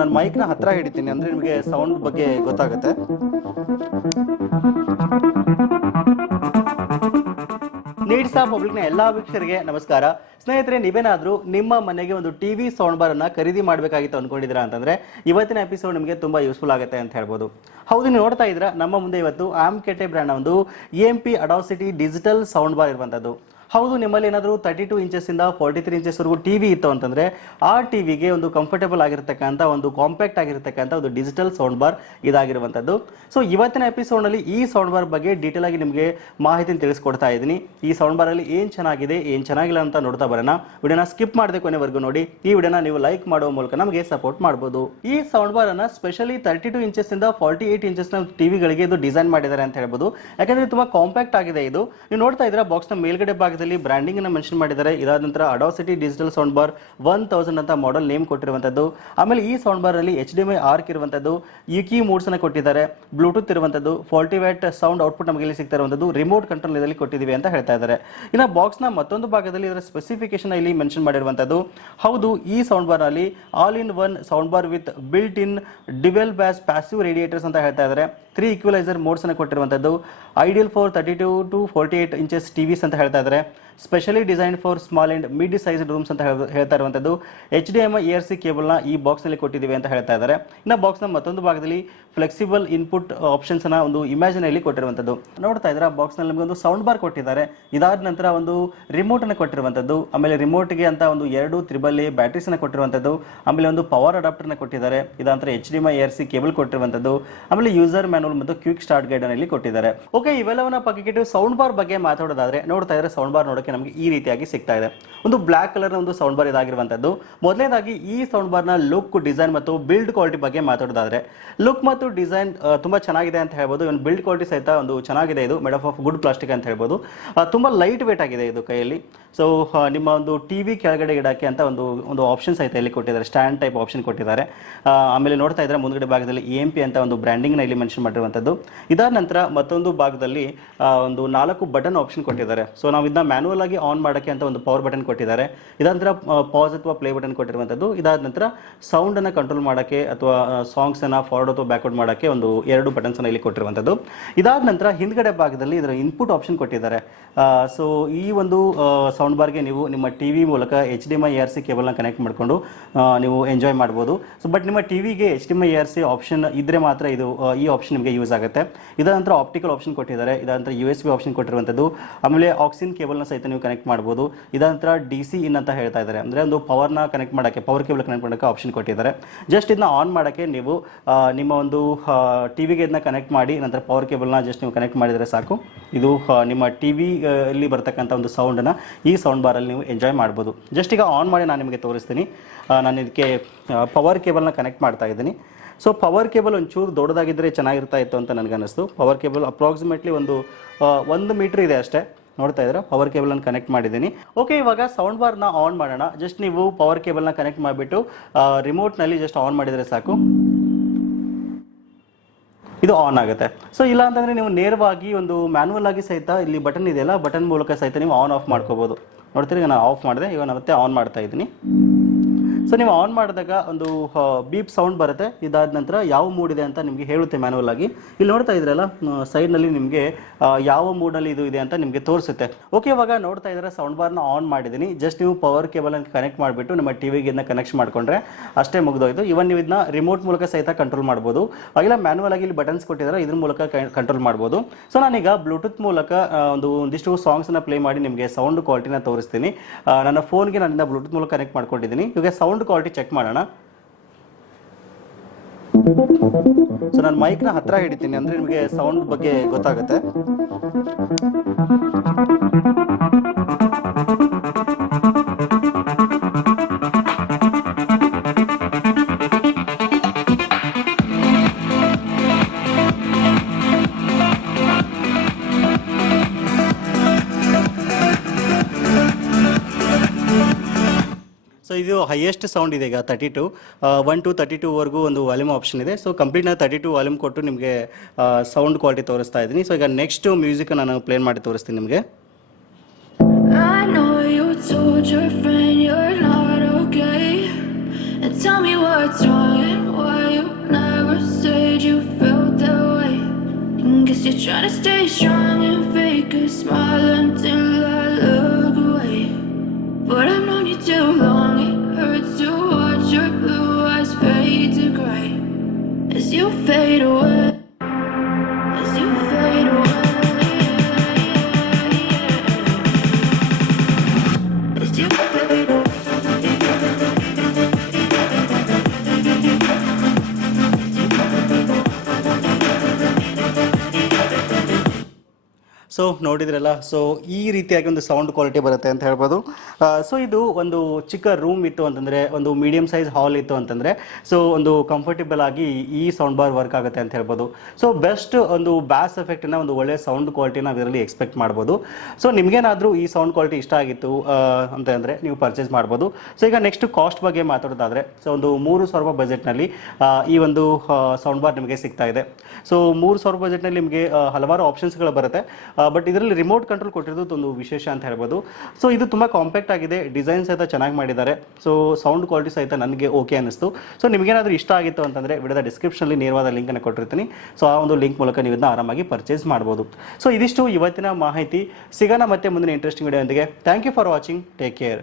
ನಾನು ಮೈಕ್ನ ಹತ್ರ ಹಿಡಿತೀನಿ ಅಂದರೆ ನಿಮಗೆ ಸೌಂಡ್ ಬಗ್ಗೆ ಗೊತ್ತಾಗುತ್ತೆ. ನೀಡ್ಸ್ ಆಫ್ ಪಬ್ಲಿಕ್ನ ಎಲ್ಲ ವೀಕ್ಷಕರಿಗೆ ನಮಸ್ಕಾರ. ಸ್ನೇಹಿತರೆ, ನೀವೇನಾದರೂ ನಿಮ್ಮ ಮನೆಗೆ ಒಂದು ಟಿವಿ ಸೌಂಡ್ ಬಾರ್ ಅನ್ನ ಖರೀದಿ ಮಾಡಬೇಕಾಗಿತ್ತು ಅನ್ಕೊಂಡಿದ್ದೀರಾ ಅಂತಂದ್ರೆ ಇವತ್ತಿನ ಎಪಿಸೋಡ್ ನಿಮಗೆ ತುಂಬಾ ಯೂಸ್ಫುಲ್ ಆಗುತ್ತೆ ಅಂತ ಹೇಳ್ಬೋದು. ಹೌದು, ನೀವು ನೋಡ್ತಾ ಇದ್ದೀರಾ ನಮ್ಮ ಮುಂದೆ ಇವತ್ತು AMP ಬ್ರ್ಯಾಂಡ್ನ ಒಂದು AMP Audacity digital sound bar ಇರುವಂಥದ್ದು. ಹೌದು, ನಿಮ್ಮಲ್ಲಿ ಏನಾದರೂ 32 ಇಂಚಸ್ಸಿಂದ 43 ಇಂಚಸ್ವರೆಗೂ ಟಿವಿ ಇತ್ತು ಅಂತಂದ್ರೆ ಆ ಟಿವಿಗೆ ಒಂದು ಕಂಫರ್ಟೇಬಲ್ ಆಗಿರತಕ್ಕಂಥ ಒಂದು ಕಾಂಪ್ಯಾಕ್ಟ್ ಆಗಿರತಕ್ಕಂಥ ಒಂದು ಡಿಜಿಟಲ್ ಸೌಂಡ್ ಬಾರ್ ಇದಾಗಿರುವಂಥದ್ದು. ಸೊ ಇವತ್ತಿನ ಎಪಿಸೋಡ್ನಲ್ಲಿ ಈ ಸೌಂಡ್ ಬಾರ್ ಬಗ್ಗೆ ಡೀಟೇಲ್ ಆಗಿ ನಿಮಗೆ ಮಾಹಿತಿನ ತಿಳಿಸ್ಕೊಡ್ತಾ ಇದ್ದೀನಿ. ಈ ಸೌಂಡ್ ಬಾರಲ್ಲಿ ಏನು ಚೆನ್ನಾಗಿದೆ ಏನು ಚೆನ್ನಾಗಿಲ್ಲ ಅಂತ ನೋಡ್ತಾ ಬರೋಣ. ವಿಡಿಯೋನ ಸ್ಕಿಪ್ ಮಾಡದೆ ಕೊನೆವರೆಗೂ ನೋಡಿ. ಈ ವಿಡಿಯೋನ ನೀವು ಲೈಕ್ ಮಾಡುವ ಮೂಲಕ ನಮಗೆ ಸಪೋರ್ಟ್ ಮಾಡಬಹುದು. ಈ ಸೌಂಡ್ ಬಾರ್ ಅನ್ನ ಸ್ಪೆಷಲಿ 32 ಇಂಚಸ್ಸಿಂದ 48 ಇಂಚಸ್ನ ಟಿವಿಗಳಿಗೆ ಇದು ಡಿಸೈನ್ ಮಾಡಿದ್ದಾರೆ ಅಂತ ಹೇಳ್ಬೋದು. ಯಾಕಂದ್ರೆ ತುಂಬಾ ಕಾಂಪ್ಯಾಕ್ಟ್ ಆಗಿದೆ. ಇದು ನೀವು ನೋಡ್ತಾ ಇದ್ದೀರಾ ಬಾಕ್ಸ್ನ ಮೇಲ್ಗಡೆ ಭಾಗದಲ್ಲಿ ಬ್ರ್ಯಾಂಡಿಂಗ್ ಅನ್ನು ಮೆನ್ಷನ್ ಮಾಡಿದ್ದಾರೆ. ಇದಾದ ನಂತರ ಅಡಾಸಿಟಿ ಡಿಜಿಟಲ್ ಸೌಂಡ್ ಬಾರ್ 1000 ಅಂತ ಮಾಡೆಲ್ ನೇಮ್ ಕೊಟ್ಟಿರುವಂತದ್ದು. ಆಮೇಲೆ ಈ ಸೌಂಡ್ ಬಾರ್ ಅಲ್ಲಿ HDMI ಆರ್ಕ್ ಇರುವಂತದ್ದು, ಯುಕಿ ಮೋಡ್ಸ್ ಅನ್ನು ಕೊಟ್ಟಿದ್ದಾರೆ, ಬ್ಲೂಟೂತ್ ಇರುವಂತದ್ದು, 40 ವ್ಯಾಟ್ ಸೌಂಡ್ ಔಟ್ಪುಟ್ ನಮಗೆ ಇಲ್ಲಿ ಸಿಗ್ತಾ ಇರುವಂತದ್ದು, ರಿಮೋಟ್ ಕಂಟ್ರೋಲ್ ಇದರಲ್ಲಿ ಕೊಟ್ಟಿದ್ದೀವಿ ಅಂತ ಹೇಳ್ತಾ ಇದ್ದಾರೆ. ಇನ್ನು ಬಾಕ್ಸ್ ನ ಮತ್ತೊಂದು ಭಾಗದಲ್ಲಿ ಇದರ ಸ್ಪೆಸಿಫಿಕೇಶನ್ ಇಲ್ಲಿ ಮೆನ್ಷನ್ ಮಾಡಿರುವಂತದ್ದು. ಹೌದು, ಈ ಸೌಂಡ್ ಬಾರ್ ಅಲ್ಲಿ all in one sound bar with built in dual bass passive radiators ಅಂತ ಹೇಳ್ತಾ ಇದ್ದಾರೆ. 3 ಈಕ್ವಲೈಸರ್ ಮೋಡ್ಸ್ ಅನ್ನು ಕೊಟ್ಟಿರುವಂತದ್ದು, ideal for 32 to 48 inches TVs ಅಂತ ಹೇಳ್ತಾ ಇದ್ದಾರೆ. Specially design for small and mid size rooms ಅಂತ ಹೇಳ್ತಾ ಇರುವಂತದ್ದು. HDMI ARC ಕೇಬಲ್ ನ ಈ ಬಾಕ್ಸ್ ನಲ್ಲಿ ಕೊಟ್ಟಿದ್ದೀವಿ ಅಂತ ಹೇಳ್ತಾ ಇದ್ದಾರೆ. ಇನ್ನು ಬಾಕ್ಸ್ ನ ಮತ್ತೊಂದು ಭಾಗದಲ್ಲಿ ಫ್ಲೆಕ್ಸಿಬಲ್ ಇನ್ಪುಟ್ ಆಪ್ಷನ್ಸ್ ಅನ್ನ ಒಂದು ಇಮ್ಯಾಜಿನ್ ಅಲ್ಲಿ ಕೊಟ್ಟಿರುವಂತದ್ದು. ನೋಡ್ತಾ ಇದ್ರೆ ಬಾಕ್ಸ್ ನಲ್ಲಿ ನಮಗೆ ಒಂದು ಸೌಂಡ್ ಬಾರ್ ಕೊಟ್ಟಿದ್ದಾರೆ. ಇದಾದ ನಂತರ ಒಂದು ರಿಮೋಟ್ ಅನ್ನು ಕೊಟ್ಟಿರುವಂತದ್ದು. ಆಮೇಲೆ ರಿಮೋಟ್ ಗೆ ಅಂತ ಒಂದು 2 AAA ಬ್ಯಾಟರೀಸ್ ಅನ್ನು ಕೊಟ್ಟಿರುವಂತದ್ದು. ಆಮೇಲೆ ಒಂದು ಪವರ್ ಅಡಾಪ್ಟರ್ ನ ಕೊಟ್ಟಿದ್ದಾರೆ. ಇದಾದ HDMI ARC ಕೇಬಲ್ ಕೊಟ್ಟಿರುವಂತದ್ದು. ಆಮೇಲೆ ಯೂಸರ್ ಮ್ಯಾನುವಲ್ ಮತ್ತು ಕ್ವಿಕ್ ಸ್ಟಾರ್ಟ್ ಗೈಡ್ ಅನ್ನು ಇಲ್ಲಿ ಕೊಟ್ಟಿದ್ದಾರೆ. ಓಕೆ, ಇವೆಲ್ಲವನ್ನ ಪಕ್ಕಕ್ಕಿಟ್ಟು ಸೌಂಡ್ ಬಾರ್ ಬಗ್ಗೆ ಮಾತಾಡೋದಾದ್ರೆ ನೋಡ್ತಾ ಇದ್ರೆ ಸೌಂಡ್ ಬಾರ್ ನೋಡೋಕೆ ನಮಗೆ ಈ ರೀತಿಯಾಗಿ ಸಿಗ್ತಾ ಇದೆ. ಒಂದು ಬ್ಲಾಕ್ ಕಲರ್ ಒಂದು ಸೌಂಡ್ ಬಾರ್ ಇದಾಗಿರುವಂತದ್ದು. ಮೊದಲನೇದಾಗಿ ಈ ಸೌಂಡ್ ಬಾರ್ ನ ಲುಕ್, ಡಿಸೈನ್ ಮತ್ತು ಬಿಲ್ಡ್ ಕ್ವಾಲಿಟಿ ಬಗ್ಗೆ ಮಾತಾಡೋದಾದ್ರೆ ಲುಕ್ ಮತ್ತು ಡಿಸೈನ್ ತುಂಬಾ ಚೆನ್ನಾಗಿದೆ ಅಂತ ಹೇಳ್ಬೋದು. ಒಂದು ಬಿಲ್ಡ್ ಕ್ವಾಲಿಟಿ ಸಹಿತ ಒಂದು ಚೆನ್ನಾಗಿದೆ. ಇದು ಮೇಡ್ ಆಫ್ ಗುಡ್ ಪ್ಲಾಸ್ಟಿಕ್ ಅಂತ ಹೇಳ್ಬೋದು. ತುಂಬಾ ಲೈಟ್ ವೇಟ್ ಆಗಿದೆ ಇದು ಕೈಯಲ್ಲಿ. ಸೊ ನಿಮ್ಮ ಒಂದು ಟಿವಿ ಕೆಳಗಡೆ ಇಡಕ್ಕೆ ಅಂತ ಒಂದು ಆಪ್ಷನ್ ಸಹಿತ ಇಲ್ಲಿ ಕೊಟ್ಟಿದ್ದಾರೆ. ಸ್ಟ್ಯಾಂಡ್ ಟೈಪ್ ಆಪ್ಷನ್ ಕೊಟ್ಟಿದ್ದಾರೆ. ಆಮೇಲೆ ನೋಡ್ತಾ ಇದ್ರೆ ಮುಂದ್ಗಡೆ ಭಾಗದಲ್ಲಿ AMP ಅಂತ ಒಂದು ಬ್ರ್ಯಾಂಡಿಂಗ್ ನ ಇಲ್ಲಿ ಮೆನ್ಷನ್ ಮಾಡಿರುವಂತದ್ದು. ಇದಾದ ನಂತರ ಮತ್ತೊಂದು ಭಾಗದಲ್ಲಿ ಒಂದು 4 ಬಟನ್ ಆಪ್ಷನ್ ಕೊಟ್ಟಿದ್ದಾರೆ. ಸೊ ನಾವು ಇದನ್ನ ಮ್ಯಾನುವಲ್ ಆಗಿ ಆನ್ ಮಾಡಕ್ಕೆ ಅಂತ ಒಂದು ಪವರ್ ಬಟನ್ ಕೊಟ್ಟಿದ್ದಾರೆ. ಇದಾದ ನಂತರ ಪಾಸ್ ಅಥವಾ ಪ್ಲೇ ಬಟನ್ ಕೊಟ್ಟಿರುವಂತದ್ದು. ಇದಾದ ನಂತರ ಸೌಂಡ್ ಅನ್ನ ಕಂಟ್ರೋಲ್ ಮಾಡಕ್ಕೆ ಅಥವಾ ಸಾಂಗ್ಸ್ ಅನ್ನ ಫಾರ್ವರ್ಡ್ ಅಥವಾ ಬ್ಯಾಕ್ವರ್ಡ್ ಮಾಡಕ್ಕೆ ಒಂದು 2 ಬಟನ್ಸ್ ಅನ್ನ ಇಲ್ಲಿ ಕೊಟ್ಟಿರುವಂತದ್ದು. ಇದಾದ ನಂತರ ಹಿಂದ್ಗಡೆ ಭಾಗದಲ್ಲಿ ಇದರ ಇನ್ಪುಟ್ ಆಪ್ಷನ್ ಕೊಟ್ಟಿದ್ದಾರೆ. ಸೊ ಈ ಒಂದು ಸೌಂಡ್ ಬಾರ್ಗೆ ನೀವು ನಿಮ್ಮ ಟಿವಿ ಮೂಲಕ HDMI ARC ಕೇಬಲ್ ನ ಕನೆಕ್ಟ್ ಮಾಡಿಕೊಂಡು ನೀವು ಎಂಜಾಯ್ ಮಾಡಬಹುದು. ಸೊ ಬಟ್ ನಿಮ್ಮ ಟಿವಿಗೆ HDMI ARC ಆಪ್ಷನ್ ಇದ್ರೆ ಮಾತ್ರ ಇದು ಈ ಆಪ್ಷನ್ ನಿಮಗೆ ಯೂಸ್ ಆಗುತ್ತೆ. ಇದಾದ ನಂತರ ಆಪ್ಟಿಕಲ್ ಆಪ್ಷನ್ ಕೊಟ್ಟಿದ್ದಾರೆ. ಇದಾದ ನಂತರ USB ಆಪ್ಷನ್ ಕೊಟ್ಟಿರುವಂತದ್ದು. ಆಮೇಲೆ ಆಕ್ಸಿನ್ ಕೇಬಲ್ ನ ಸಹಿತ ನೀವು ಕನೆಕ್ಟ್ ಮಾಡಬಹುದು. ಇದಾದ ನಂತರ DC ಇನ್ ಅಂತ ಹೇಳ್ತಾ ಇದ್ದಾರೆ. ಅಂದ್ರೆ ಒಂದು ಪವರ್ ನ ಕನೆಕ್ಟ್ ಮಾಡಕ್ಕೆ, ಪವರ್ ಕೇಬಲ್ ಕನೆಕ್ಟ್ ಮಾಡಕ್ಕೆ ಆಪ್ಷನ್ ಕೊಟ್ಟಿದ್ದಾರೆ. ಜಸ್ಟ್ ಇದನ್ನ ಆನ್ ಮಾಡಕ್ಕೆ ನೀವು ನಿಮ್ಮ ಒಂದು ಟಿವಿಗೆ ಇದನ್ನ ಕನೆಕ್ಟ್ ಮಾಡಿ ನಂತರ ಪವರ್ ಕೇಬಲ್ ನ ಜಸ್ಟ್ ನೀವು ಕನೆಕ್ಟ್ ಮಾಡಿದರೆ ಸಾಕು. ಇದು ನಿಮ್ಮ ಟಿವಿ ಅಲ್ಲಿ ಬರ್ತಕ್ಕಂಥ ಒಂದು ಸೌಂಡ್ ನ ಈ ಸೌಂಡ್ ಬಾರ್ ಅಲ್ಲಿ ನೀವು ಎಂಜಾಯ್ ಮಾಡಬಹುದು. ಜಸ್ಟ್ ಈಗ ಆನ್ ಮಾಡಿ ನಾನು ನಿಮಗೆ ತೋರಿಸ್ತೀನಿ. ನಾನು ಇದಕ್ಕೆ ಪವರ್ ಕೇಬಲ್ ನ ಕನೆಕ್ಟ್ ಮಾಡ್ತಾ ಇದ್ದೀನಿ. ಸೊ ಪವರ್ ಕೇಬಲ್ ಒಂಚೂರು ದೊಡ್ಡದಾಗಿದ್ದರೆ ಚೆನ್ನಾಗಿರ್ತಾ ಇತ್ತು ಅಂತ ನನಗನ್ನಿಸ್ತು. ಪವರ್ ಕೇಬಲ್ ಅಪ್ರಾಕ್ಸಿಮೇಟ್ಲಿ ಒಂದು 1 ಮೀಟರ್ ಇದೆ ಅಷ್ಟೇ. ನೋಡ್ತಾ ಇದ್ರೆ ಪವರ್ ಕೇಬಲ್ ಅನ್ನು ಕನೆಕ್ಟ್ ಮಾಡಿದ್ದೀನಿ. ಓಕೆ, ಇವಾಗ ಸೌಂಡ್ ಬಾರ್ ನ ಆನ್ ಮಾಡೋಣ. ಜಸ್ಟ್ ನೀವು ಪವರ್ ಕೇಬಲ್ ನ ಕನೆಕ್ಟ್ ಮಾಡಿಬಿಟ್ಟು ರಿಮೋಟ್ ನಲ್ಲಿ ಜಸ್ಟ್ ಆನ್ ಮಾಡಿದರೆ ಸಾಕು, ಇದು ಆನ್ ಆಗುತ್ತೆ. ಸೊ ಇಲ್ಲ ಅಂತಂದ್ರೆ ನೀವು ನೇರವಾಗಿ ಒಂದು ಮ್ಯಾನುವಲ್ ಆಗಿ ಸಹಿತ ಇಲ್ಲಿ ಬಟನ್ ಇದೆಯಲ್ಲ, ಬಟನ್ ಮೂಲಕ ಸಹಿತ ನೀವು ಆನ್ ಆಫ್ ಮಾಡ್ಕೋಬಹುದು. ನೋಡ್ತೀರಿ, ನಾನು ಆಫ್ ಮಾಡಿದೆ. ಇವಾಗ ನಾನು ಮತ್ತೆ ಆನ್ ಮಾಡ್ತಾ ಇದ್ದೀನಿ. ಸೊ ನೀವು ಆನ್ ಮಾಡಿದಾಗ ಒಂದು ಬೀಪ್ ಸೌಂಡ್ ಬರುತ್ತೆ. ಇದಾದ ನಂತರ ಯಾವ ಮೂಡ್ ಇದೆ ಅಂತ ನಿಮಗೆ ಹೇಳುತ್ತೆ ಮ್ಯಾನುವಲ್ ಆಗಿ. ಇಲ್ಲಿ ನೋಡ್ತಾ ಇದ್ರಲ್ಲ ಸೈಡ್ನಲ್ಲಿ ನಿಮಗೆ ಯಾವ ಮೂಡ್ನಲ್ಲಿ ಇದು ಇದೆ ಅಂತ ನಿಮಗೆ ತೋರಿಸುತ್ತೆ. ಓಕೆ, ಇವಾಗ ನೋಡ್ತಾ ಇದ್ರೆ ಸೌಂಡ್ ಬಾರ್ನ ಆನ್ ಮಾಡಿದ್ದೀನಿ. ಜಸ್ಟ್ ನೀವು ಪವರ್ ಕೇಬಲ್ ಅನ್ನು ಕನೆಕ್ಟ್ ಮಾಡಿಬಿಟ್ಟು ನಿಮ್ಮ ಟಿವಿಗೆ ಇದನ್ನ ಕನೆಕ್ಷನ್ ಮಾಡ್ಕೊಂಡ್ರೆ ಅಷ್ಟೇ ಮುಗಿದೋಯ್ತು. ಇವನ್ ನೀವು ಇದನ್ನ ರಿಮೋಟ್ ಮೂಲಕ ಸಹಿತ ಕಂಟ್ರೋಲ್ ಮಾಡ್ಬೋದು. ಇಲ್ಲ ಮ್ಯಾನುವಲ್ ಆಗಿ ಇಲ್ಲಿ ಬಟನ್ಸ್ ಕೊಟ್ಟಿದ್ದಾರೆ, ಇದ್ರ ಮೂಲಕ ಕಂಟ್ರೋಲ್ ಮಾಡ್ಬೋದು. ಸೊ ನಾನೀಗ ಬ್ಲೂಟೂತ್ ಮೂಲಕ ಒಂದಿಷ್ಟು ಸಾಂಗ್ಸ್ನ ಪ್ಲೇ ಮಾಡಿ ನಿಮಗೆ ಸೌಂಡ್ ಕ್ವಾಲಿಟಿನ ತೋರಿಸ್ತೀನಿ. ನನ್ನ ಫೋನ್ಗೆ ನಾನಿಂದ ಬ್ಲೂಟೂತ್ ಮೂಲಕ ಕನೆಕ್ಟ್ ಮಾಡ್ಕೊಂಡಿದ್ದೀನಿ. ಇವಾಗ ಸೌಂಡ್ ಕ್ವಾಲಿಟಿ ಚೆಕ್ ಮಾಡೋಣ. ಸೊ ನಾನು ಮೈಕ್ ನ ಹತ್ರ ಹಿಡಿತೀನಿ ಅಂದ್ರೆ ನಿಮಗೆ ಸೌಂಡ್ ಬಗ್ಗೆ ಗೊತ್ತಾಗುತ್ತೆ. ಸೊ ಇದು ಹೈಯೆಸ್ಟ್ ಸೌಂಡ್ ಇದೆ ಈಗ 32 1 to 32 ವರೆಗೂ ಒಂದು ವಾಲ್ಯೂಮ್ ಆಪ್ಷನ್ ಇದೆ. ಸೊ ಕಂಪ್ಲೀಟ್ ನಾನು 32 ವಾಲ್ಯೂಮ್ ಕೊಟ್ಟು ನಿಮಗೆ ಸೌಂಡ್ ಕ್ವಾಲಿಟಿ ತೋರಿಸ್ತಾ ಇದ್ದೀನಿ. ಸೊ ಈಗ ನೆಕ್ಸ್ಟ್ ಮ್ಯೂಸಿಕ್ ನಾನು ಪ್ಲೇ ಮಾಡಿ ತೋರಿಸ್ತೀನಿ ನಿಮಗೆ. never said you felt that way. And guess you're trying to stay strong and fake a smile until I look away. But I've known you too long, it hurts to watch your blue eyes fade to gray as you fade away, as you fade away, as you fade away. So ನೋಡಿದ್ರಲ್ಲ, so ಈ ರೀತಿಯಾಗಿ ಒಂದು sound quality ಬರುತ್ತೆ ಅಂತ ಹೇಳ್ಬೋದು. So ಇದು ಒಂದು ಚಿಕ್ಕ ರೂಮ್ ಇತ್ತು ಅಂತಂದರೆ, ಒಂದು ಮೀಡಿಯಂ ಸೈಜ್ ಹಾಲ್ ಇತ್ತು ಅಂತಂದರೆ, ಸೊ ಒಂದು ಕಂಫರ್ಟೇಬಲ್ ಆಗಿ ಈ ಸೌಂಡ್ ಬಾರ್ ವರ್ಕ್ ಆಗುತ್ತೆ ಅಂತ ಹೇಳ್ಬೋದು. ಸೊ ಬೆಸ್ಟ್ ಒಂದು ಬ್ಯಾಸ್ ಎಫೆಕ್ಟನ್ನ, ಒಂದು ಒಳ್ಳೆ ಸೌಂಡ್ ಕ್ವಾಲಿಟಿನ ಇದರಲ್ಲಿ ಎಕ್ಸ್ಪೆಕ್ಟ್ ಮಾಡ್ಬೋದು. ಸೊ ನಿಮಗೇನಾದರೂ ಈ ಸೌಂಡ್ ಕ್ವಾಲಿಟಿ ಇಷ್ಟ ಆಗಿತ್ತು ಅಂತಂದರೆ ನೀವು ಪರ್ಚೇಸ್ ಮಾಡ್ಬೋದು. ಸೊ ಈಗ ನೆಕ್ಸ್ಟ್ ಕಾಸ್ಟ್ ಬಗ್ಗೆ ಮಾತಾಡೋದಾದರೆ, ಸೊ ಒಂದು 3,000 ರೂಪಾಯಿ ಬಜೆಟ್ನಲ್ಲಿ ಈ ಒಂದು ಸೌಂಡ್ ಬಾರ್ ನಿಮಗೆ ಸಿಗ್ತಾ ಇದೆ. ಸೊ 3,000 ಬಜೆಟ್ನಲ್ಲಿ ನಿಮಗೆ ಹಲವಾರು ಆಪ್ಷನ್ಸ್ಗಳು ಬರುತ್ತೆ. ಬಟ್ ಇದರಲ್ಲಿ ರಿಮೋಟ್ ಕಂಟ್ರೋಲ್ ಕೊಟ್ಟಿರೋದು ಒಂದು ವಿಶೇಷ ಅಂತ ಹೇಳ್ಬೋದು. ಸೊ ಇದು ತುಂಬ ಕಾಂಪ್ಯಾಕ್ಟ್ ಆಗಿದೆ, ಡಿಸೈನ್ ಸಹಿತ ಚೆನ್ನಾಗಿ ಮಾಡಿದ್ದಾರೆ. ಸೊ ಸೌಂಡ್ ಕ್ವಾಲಿಟಿ ಸಹಿತ ನನಗೆ ಓಕೆ ಅನ್ನಿಸ್ತು. ಸೊ ನಿಮಗೇನಾದರೂ ಇಷ್ಟ ಆಗಿತ್ತು ಅಂತಂದರೆ ವಿಡಿಯೋದ ಡಿಸ್ಕ್ರಿಪ್ಷನಲ್ಲಿ ನೇರವಾದ ಲಿಂಕನ್ನು ಕೊಟ್ಟಿರ್ತೀನಿ. ಸೊ ಆ ಒಂದು ಲಿಂಕ್ ಮೂಲಕ ನೀವು ಇದನ್ನ ಆರಾಮಾಗಿ ಪರ್ಚೇಸ್ ಮಾಡ್ಬೋದು. ಸೊ ಇದಿಷ್ಟು ಇವತ್ತಿನ ಮಾಹಿತಿ. ಸಿಗೋಣ ಮತ್ತೆ ಮುಂದಿನ ಇಂಟ್ರೆಸ್ಟಿಂಗ್ ವಿಡಿಯೋ ಒಂದಿಗೆ. Thank you for watching. Take care.